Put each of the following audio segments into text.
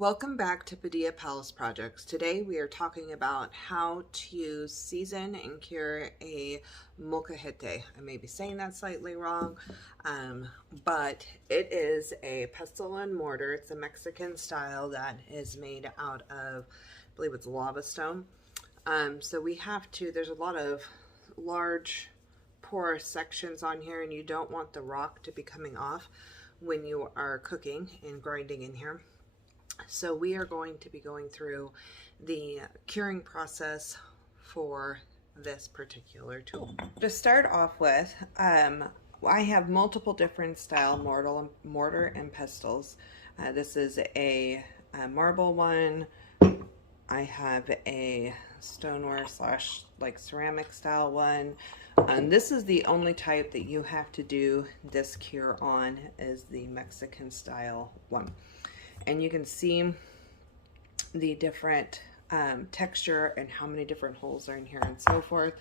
Welcome back to Padilla Palace Projects. Today we are talking about how to season and cure a molcajete. I may be saying that slightly wrong, but it is a pestle and mortar. It's a Mexican style that is made out of, I believe it's lava stone. So we have to, there's a lot of large porous sections on here, and you don't want the rock to be coming off when you are cooking and grinding in here. So we are going to be going through the curing process for this particular tool. To start off with, I have multiple different style mortar and pestles. This is a marble one. I have a stoneware / like ceramic style one. This is the only type that you have to do this cure on, is the Mexican style one. And you can see the different texture and how many different holes are in here and so forth.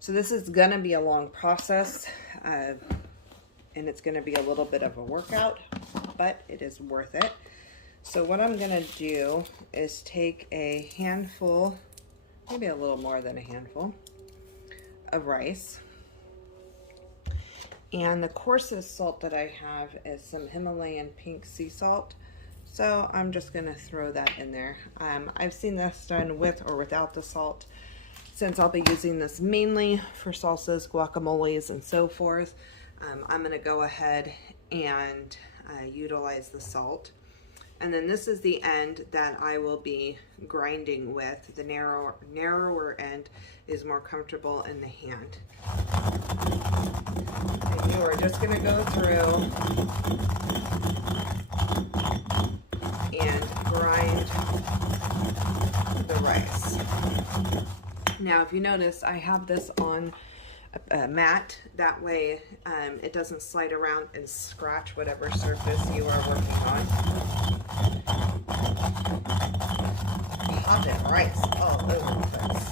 So this is going to be a long process, and it's going to be a little bit of a workout, but it is worth it. So what I'm going to do is take a handful, maybe a little more than a handful, of rice. And the coarsest salt that I have is some Himalayan pink sea salt. So I'm just going to throw that in there. I've seen this done with or without the salt. Since I'll be using this mainly for salsas, guacamoles, and so forth, I'm going to go ahead and utilize the salt. And then this is the end that I will be grinding with. The narrower end is more comfortable in the hand. And you are just going to go through and grind the rice. Now, if you notice, I have this on a mat. That way it doesn't slide around and scratch whatever surface you are working on. Popping rice all over the place.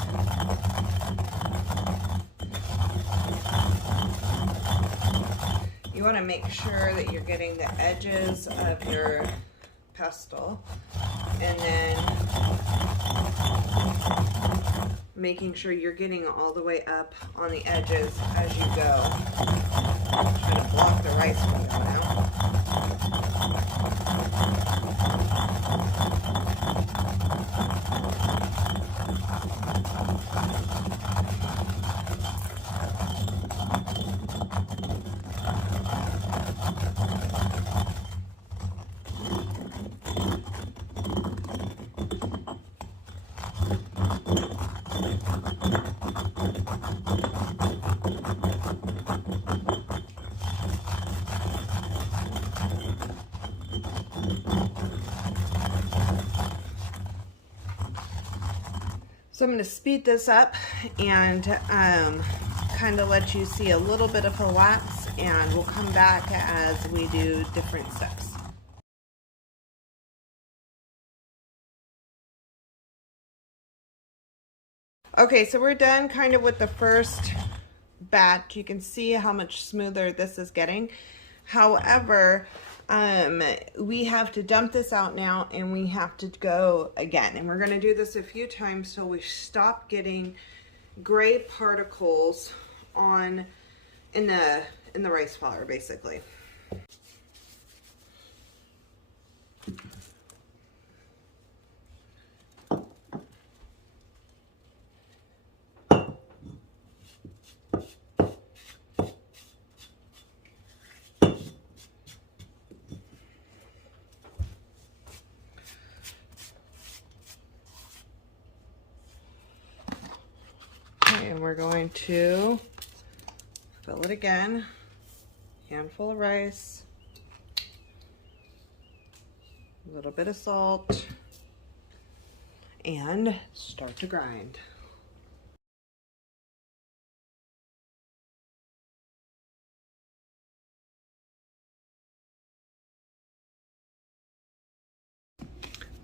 You want to make sure that you're getting the edges of your pestle, and then making sure you're getting all the way up on the edges as you go. Trying to block the rice from going out. So I'm going to speed this up and kind of let you see a little bit of a lapse, and we'll come back as we do different steps. Okay, so we're done kind of with the first batch. You can see how much smoother this is getting. However, we have to dump this out now, and we have to go again, and we're going to do this a few times till we stop getting gray particles in the rice flour, basically. And we're going to fill it again, handful of rice, a little bit of salt, and start to grind.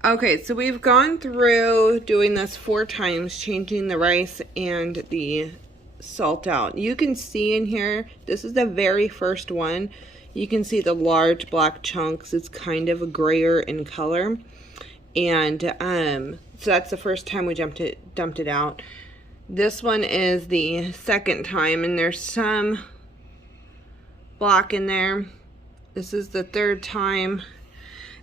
Okay, so we've gone through doing this 4 times, changing the rice and the salt out. You can see in here, this is the very first one. You can see the large black chunks. It's kind of a grayer in color. And so that's the first time we dumped it out. This one is the second time, and there's some black in there. This is the third time,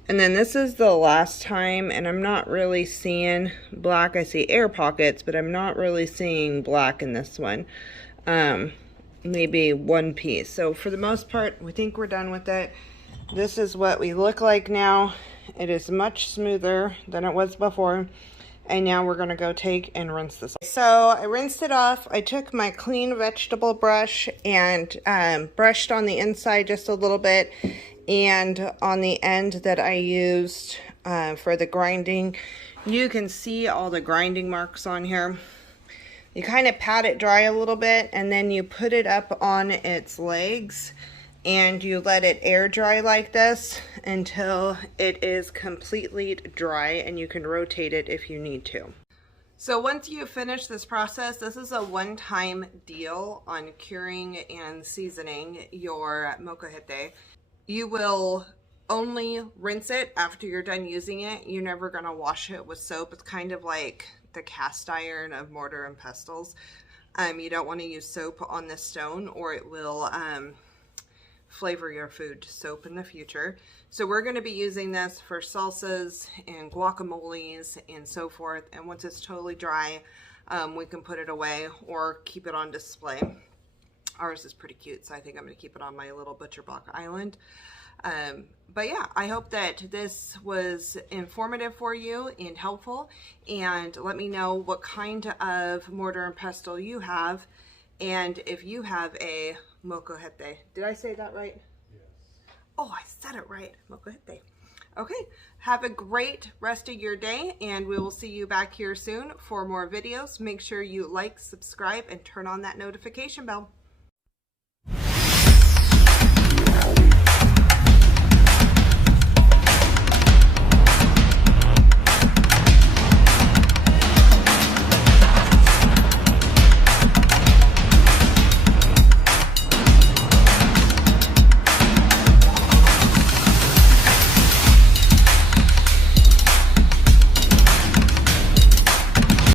and then this is the last time, and I'm not really seeing black. I see air pockets, but I'm not really seeing black in this one. Maybe one piece. So for the most part, we think we're done with it. This is what we look like now. It is much smoother than it was before. And now we're going to go take and rinse this off. So I rinsed it off. I took my clean vegetable brush and brushed on the inside just a little bit. And on the end that I used for the grinding, you can see all the grinding marks on here. You kind of pat it dry a little bit, and then you put it up on its legs and you let it air dry like this until it is completely dry, and you can rotate it if you need to. So once you finish this process, this is a one-time deal on curing and seasoning your molcajete. You will only rinse it after you're done using it. You're never gonna wash it with soap. It's kind of like the cast iron of mortar and pestles. You don't want to use soap on this stone, or it will flavor your food to soap in the future. So we're going to be using this for salsas and guacamoles and so forth, and once it's totally dry, we can put it away or keep it on display. Ours is pretty cute, so I think I'm going to keep it on my little butcher block island. But yeah, I hope that this was informative for you and helpful, and let me know what kind of mortar and pestle you have, and if you have a molcajete. Did I say that right? Yes. Oh, I said it right. Molcajete. Okay, have a great rest of your day, and we will see you back here soon for more videos. Make sure you like, subscribe, and turn on that notification bell.